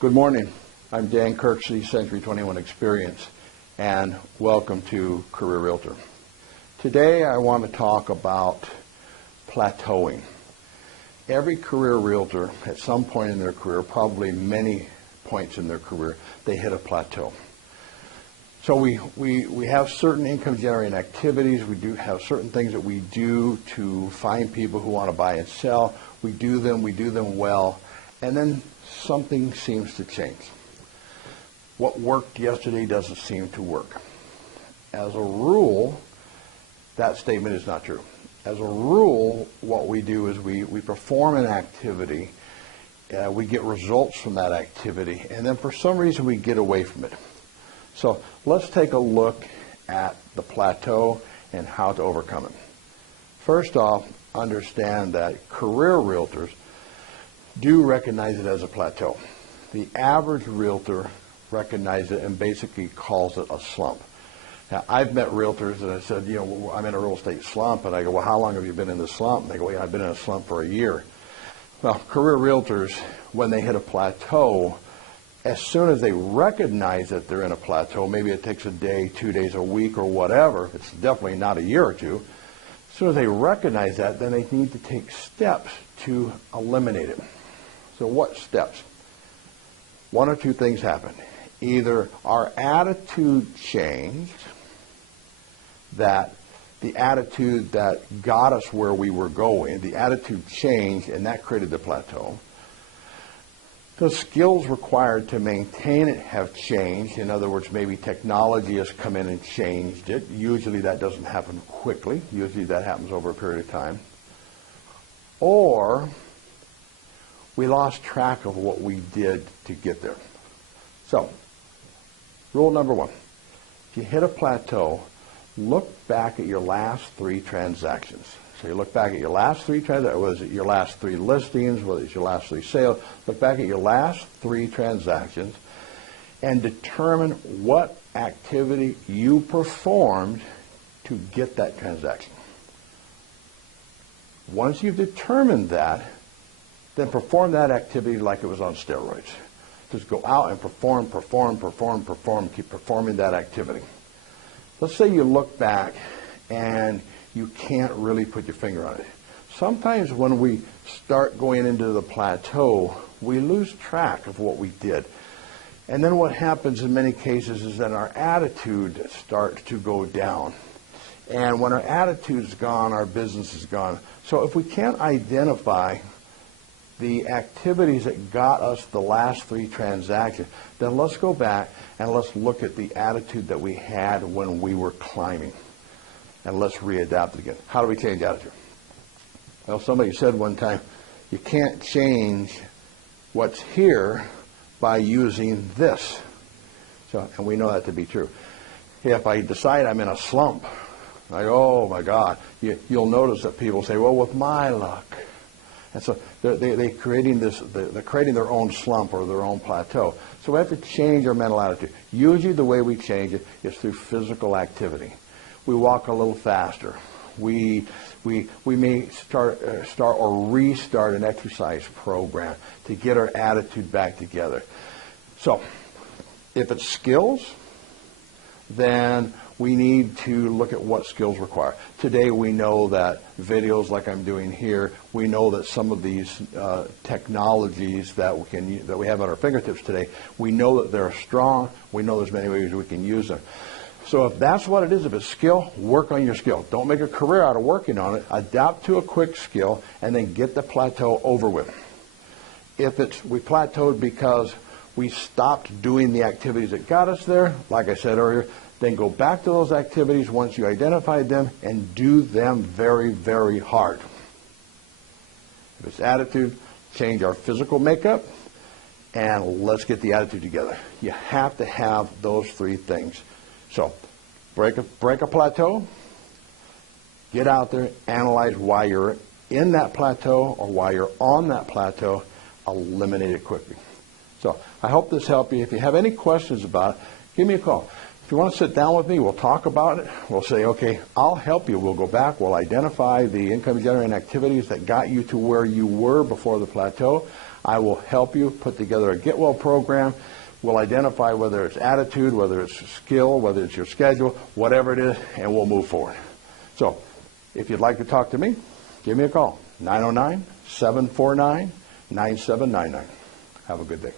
Good morning. I'm Dan Kirksey, Century 21 Experience, and welcome to Career Realtor. Today I want to talk about plateauing. Every career realtor at some point in their career, probably many points in their career, they hit a plateau. So we have certain income generating activities. We do have certain things that we do to find people who want to buy and sell. We do them well, and then something seems to change. What worked yesterday doesn't seem to work. As a rule, that statement is not true. As a rule, what we do is we perform an activity, we get results from that activity, and then for some reason we get away from it. So let's take a look at the plateau and how to overcome it. First off, understand that career realtors do recognize it as a plateau. The average realtor recognizes it and basically calls it a slump. Now, I've met realtors that have said, I'm in a real estate slump, and I go, well, how long have you been in this slump? And they go, I've been in a slump for a year. Well, career realtors, when they hit a plateau, as soon as they recognize that they're in a plateau, maybe it takes a day, 2 days, a week, or whatever, it's definitely not a year or two, as soon as they recognize that, then they need to take steps to eliminate it. So what steps? One or two things happen. Either our attitude changed, that the attitude that got us where we were going, the attitude changed and that created the plateau. The skills required to maintain it have changed. In other words, maybe technology has come in and changed it. Usually that doesn't happen quickly. Usually that happens over a period of time. Or we lost track of what we did to get there. So, rule number one, if you hit a plateau, look back at your last 3 transactions. So you look back at your last 3 transactions, was it your last 3 listings, whether it's your last 3 sales, look back at your last 3 transactions and determine what activity you performed to get that transaction. Once you've determined that, then perform that activity like it was on steroids. Just go out and perform, keep performing that activity. Let's say you look back and you can't really put your finger on it. Sometimes when we start going into the plateau, we lose track of what we did. And then what happens in many cases is that our attitude starts to go down. And when our attitude's gone, our business is gone. So if we can't identify the activities that got us the last 3 transactions, then let's go back and let's look at the attitude that we had when we were climbing. And let's readapt it again. How do we change attitude? Well, somebody said one time, you can't change what's here by using this. So, and we know that to be true. If I decide I'm in a slump, like, oh my God, you'll notice that people say, well, with my luck. And so they're creating their own slump or their own plateau. So we have to change our mental attitude. Usually the way we change it is through physical activity. We walk a little faster. We may start or restart an exercise program to get our attitude back together. So if it's skills, then we need to look at what skills require. Today we know that videos like I'm doing here, we know that some of these technologies that we have at our fingertips today, we know that they're strong, we know there's many ways we can use them. So if that's what it is, if it's skill, work on your skill. Don't make a career out of working on it. Adapt to a quick skill and then get the plateau over with. If we plateaued because we stopped doing the activities that got us there, like I said earlier, then go back to those activities once you identified them and do them very, very hard. If it's attitude, change our physical makeup and let's get the attitude together. You have to have those 3 things. So break a plateau, get out there, analyze why you're in that plateau or why you're on that plateau, eliminate it quickly. So I hope this helped you. If you have any questions about it, give me a call. If you want to sit down with me, we'll talk about it. We'll say, okay, I'll help you. We'll go back. We'll identify the income generating activities that got you to where you were before the plateau. I will help you put together a get well program. We'll identify whether it's attitude, whether it's skill, whether it's your schedule, whatever it is, and we'll move forward. So if you'd like to talk to me, give me a call, 909-749-9799. Have a good day.